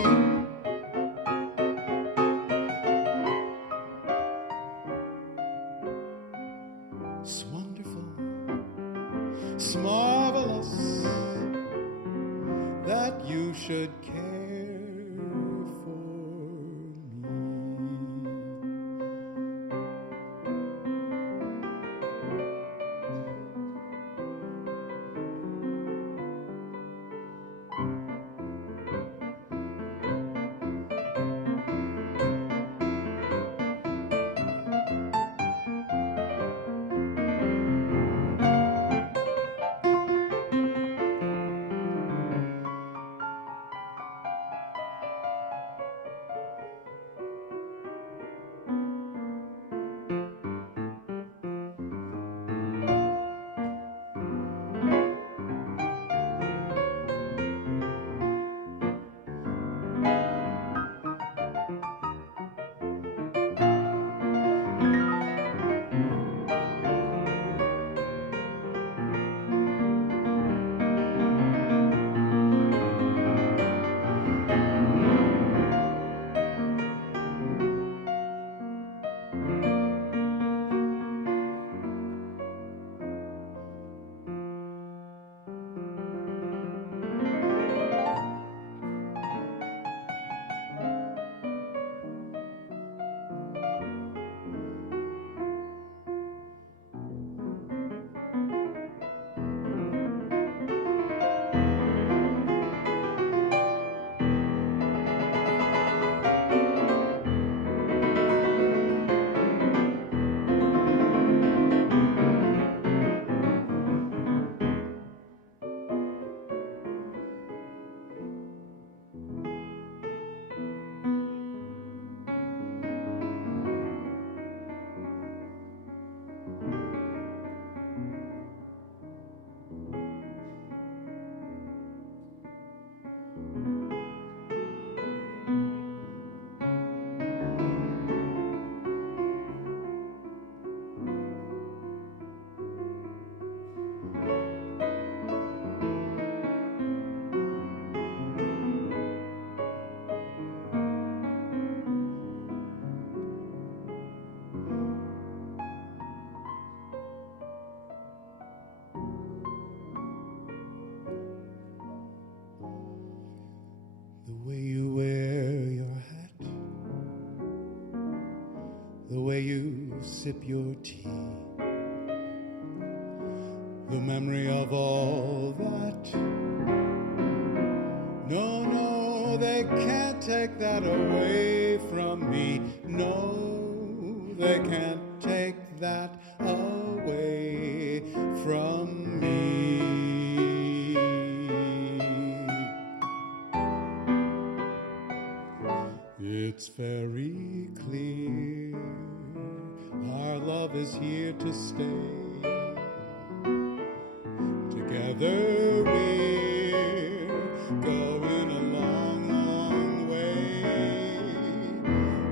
It's wonderful, it's marvelous that you should care for me. the way you sip your tea, the memory of all that. No, no, they can't take that away from me. No, they can't take that away from me. It's very clear our love is here to stay. Together we're going a long, long way.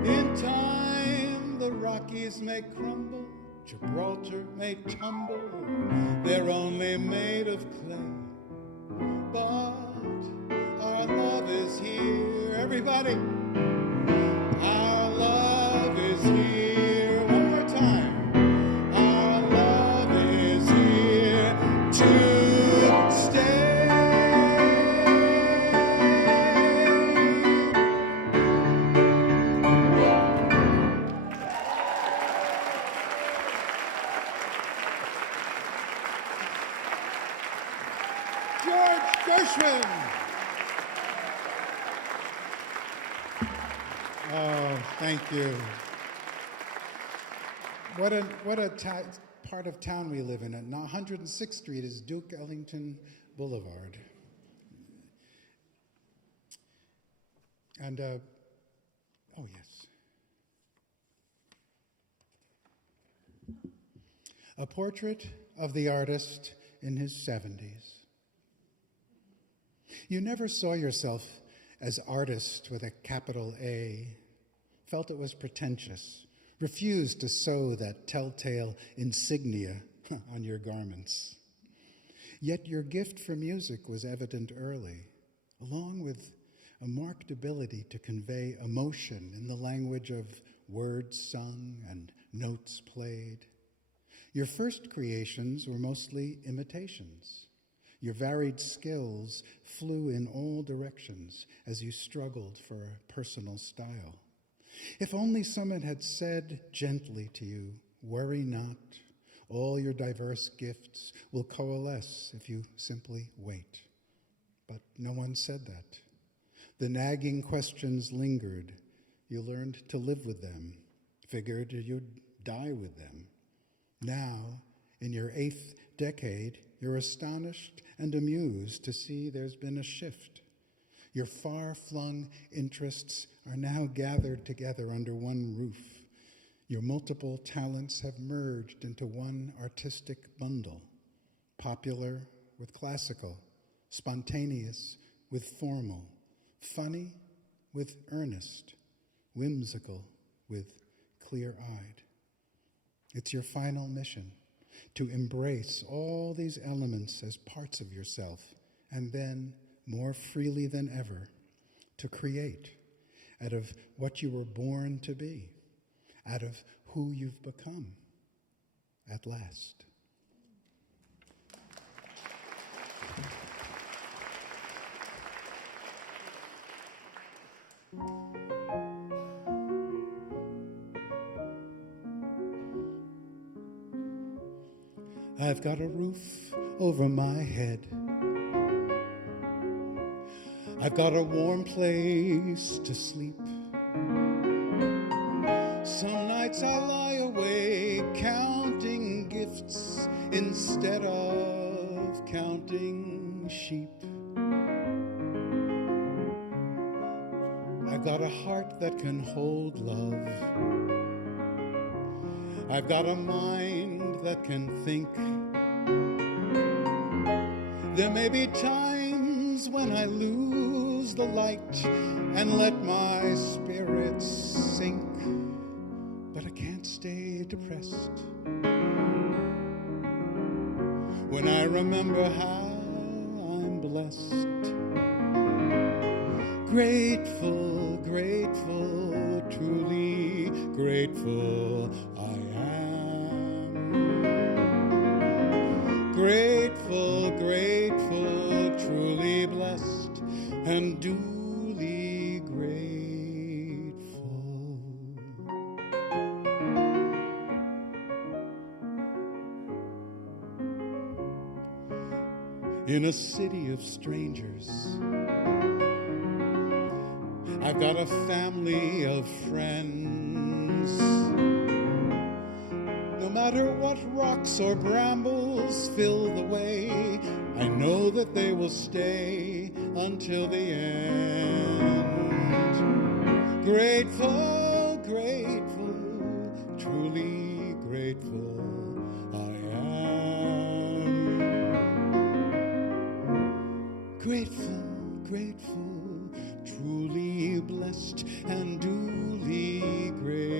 In time the Rockies may crumble, Gibraltar may tumble, they're only made of clay. But our love is here, everybody. Our love is here. One more time. Our love is here to stay. George Gershwin. Oh, thank you. What a part of town we live in. And 106th Street is Duke Ellington Boulevard. And, oh yes. A portrait of the artist in his 70s. You never saw yourself as artist with a capital A, felt it was pretentious, refused to sew that telltale insignia on your garments. Yet your gift for music was evident early, along with a marked ability to convey emotion in the language of words sung and notes played. Your first creations were mostly imitations. Your varied skills flew in all directions as you struggled for a personal style. If only someone had said gently to you, "Worry not, all your diverse gifts will coalesce if you simply wait." But no one said that. The nagging questions lingered. You learned to live with them, figured you'd die with them. Now, in your 8th decade, you're astonished and amused to see there's been a shift. Your far-flung interests are now gathered together under one roof. Your multiple talents have merged into one artistic bundle, popular with classical, spontaneous with formal, funny with earnest, whimsical with clear-eyed. It's your final mission, to embrace all these elements as parts of yourself, and then, more freely than ever, to create out of what you were born to be, out of who you've become at last. I've got a roof over my head. I've got a warm place to sleep. Some nights I lie awake counting gifts instead of counting sheep. I've got a heart that can hold love. I've got a mind that can think. There may be times when I lose the light and let my spirits sink, but I can't stay depressed when I remember how I'm blessed. Grateful, grateful, truly grateful I am. Grateful, grateful, truly blessed and duly grateful. in a city of strangers. I've got a family of friends. No matter what rocks or brambles fill the way, I know that they will stay until the end. Grateful, grateful, truly grateful I am. Grateful, grateful, truly blessed and duly grateful.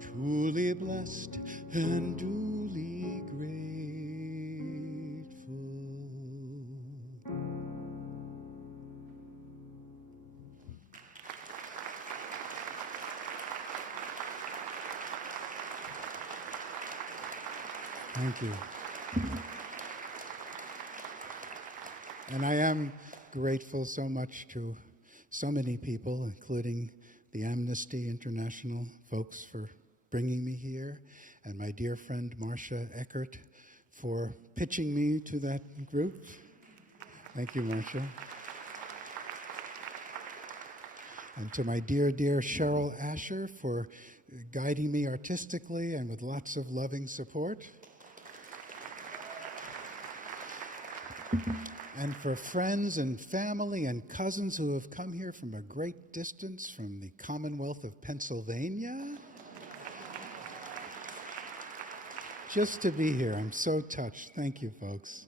Truly blessed and duly grateful. Thank you. And I am grateful so much to so many people, including the Amnesty International folks for bringing me here, and my dear friend Marcia Eckert for pitching me to that group. Thank you, Marcia. And to my dear, dear Cheryl Asher for guiding me artistically and with lots of loving support. And for friends and family and cousins who have come here from a great distance from the Commonwealth of Pennsylvania. Just to be here, I'm so touched. Thank you, folks.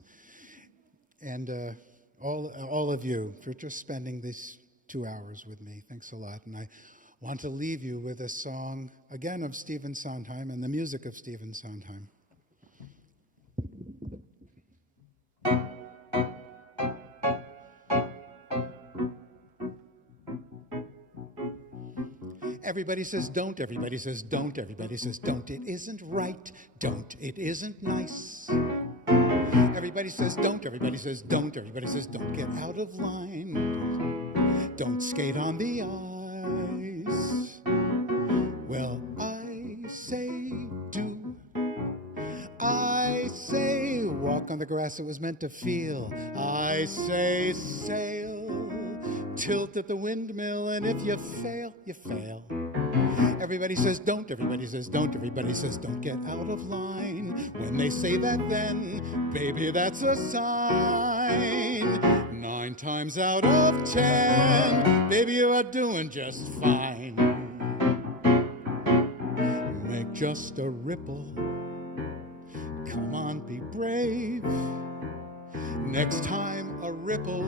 And all of you for just spending these 2 hours with me. Thanks a lot. And I want to leave you with a song, again, of Stephen Sondheim and the music of Stephen Sondheim. Everybody says don't, everybody says don't, everybody says don't. It isn't right, don't, it isn't nice. Everybody says don't, everybody says don't, everybody says don't. Get out of line, don't skate on the ice. Well, I say do, I say walk on the grass it was meant to feel. I say sail, tilt at the windmill, and if you fail, you fail. Everybody says don't, everybody says don't, everybody says don't. Get out of line. When they say that, then, baby, that's a sign. 9 times out of 10, baby, you are doing just fine. Make just a ripple. Come on, be brave. Next time a ripple.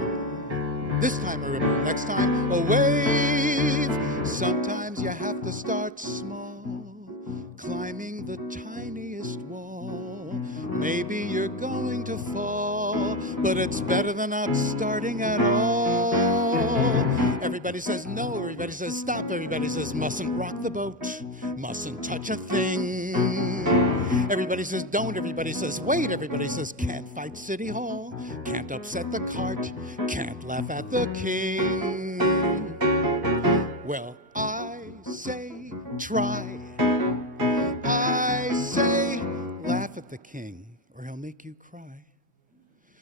This time a ripple, next time a wave. Sometimes you have to start small, climbing the tiniest wall. Maybe you're going to fall, but it's better than not starting at all. Everybody says no, everybody says stop, everybody says mustn't rock the boat, mustn't touch a thing. Everybody says don't, everybody says wait, everybody says can't fight City Hall, can't upset the cart, can't laugh at the king. Well, I say try, I say laugh at the king, or he'll make you cry.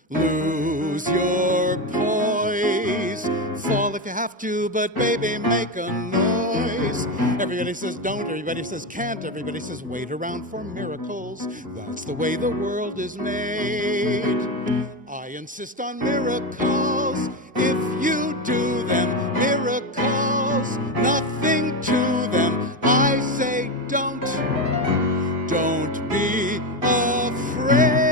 Lose your poise, fall if you have to, but baby, make a noise. Everybody says don't, everybody says can't, everybody says wait around for miracles. That's the way the world is made. I insist on miracles. If you do them, miracles, nothing to them. I say don't be afraid.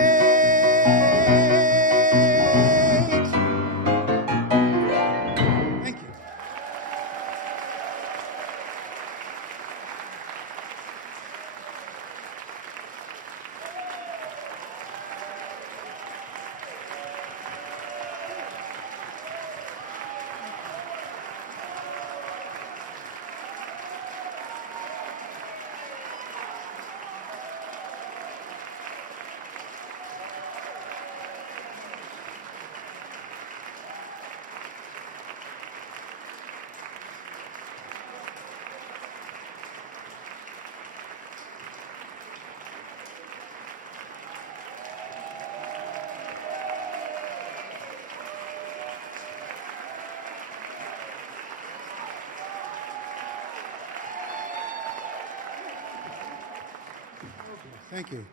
Thank you.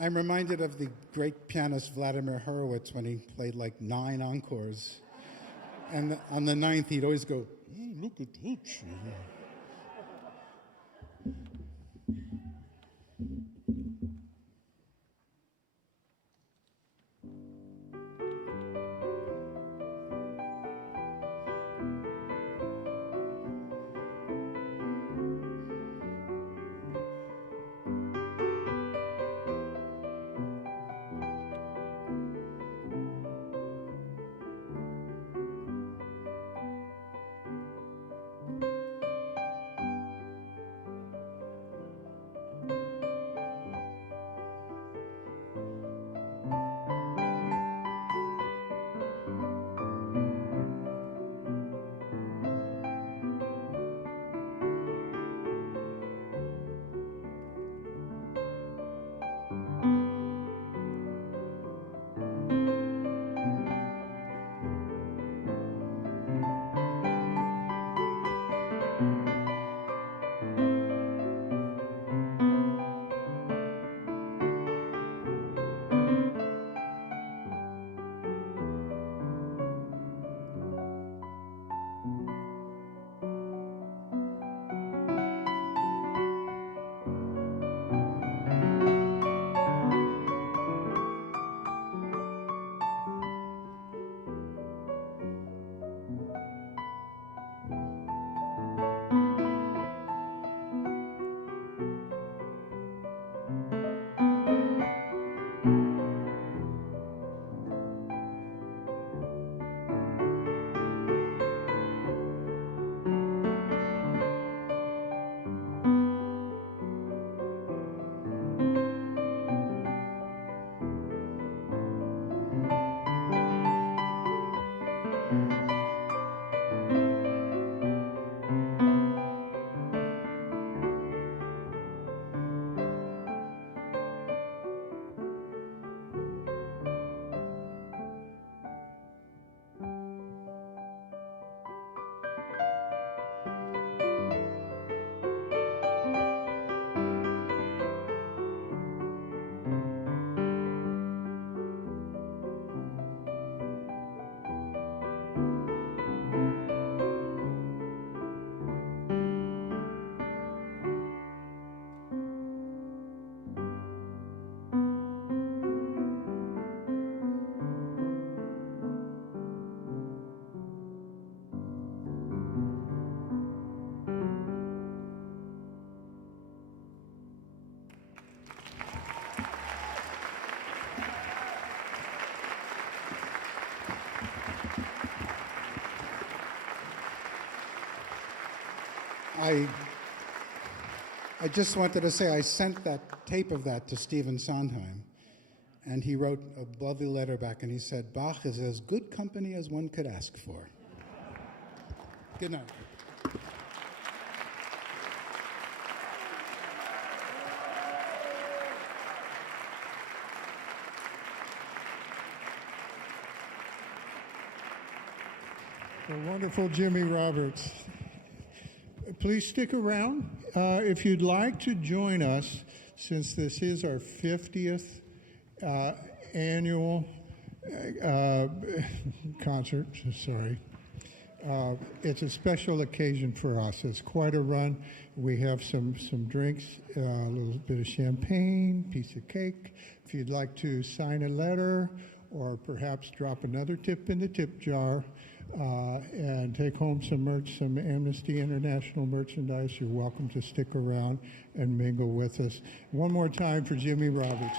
I'm reminded of the great pianist Vladimir Horowitz when he played like 9 encores. And on the 9th, he'd always go, look at that. I just wanted to say I sent that tape of that to Stephen Sondheim, and he wrote a lovely letter back, and he said, Bach is as good company as one could ask for. Good night. The wonderful Jimmy Roberts. Please stick around. If you'd like to join us, since this is our 50th annual concert, sorry. It's a special occasion for us. It's quite a run. We have some drinks, a little bit of champagne, piece of cake. If you'd like to sign a letter or perhaps drop another tip in the tip jar, and take home some merch, some Amnesty International merchandise, you're welcome to stick around and mingle with us. One more time for Jimmy Roberts.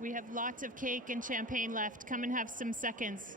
We have lots of cake and champagne left. Come and have some seconds.